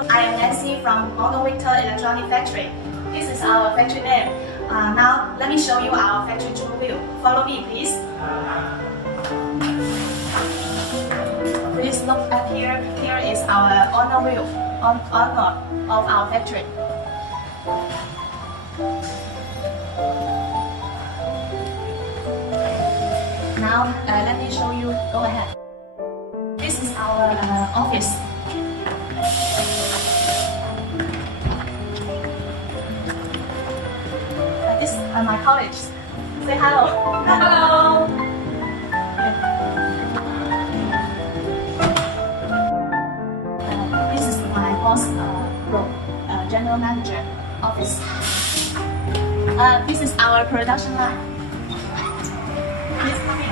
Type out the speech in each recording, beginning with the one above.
Hello, I am Nancy from Mono Victor Electronic Factory. This is our factory name. Now, let me show you our factory tour view. Follow me, please. Please look at here. Here is our honor view on of our factory. Now, let me show you. Go ahead. This is our office. This are my colleagues. Say hello. Hello. This is my boss role, general manager office. This is our production line. Please come in.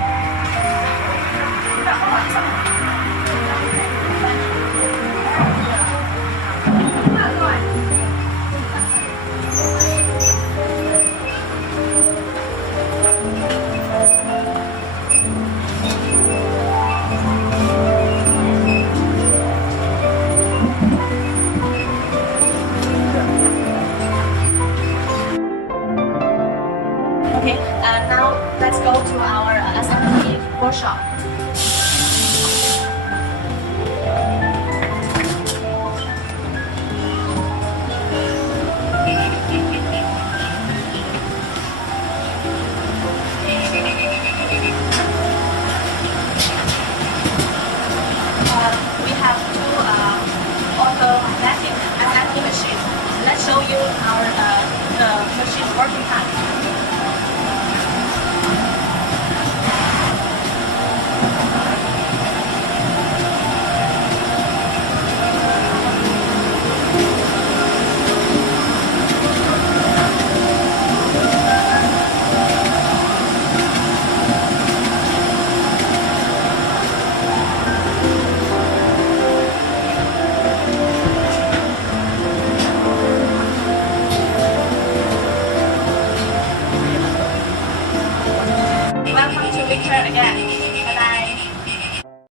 Okay, now let's go to our assembly workshop.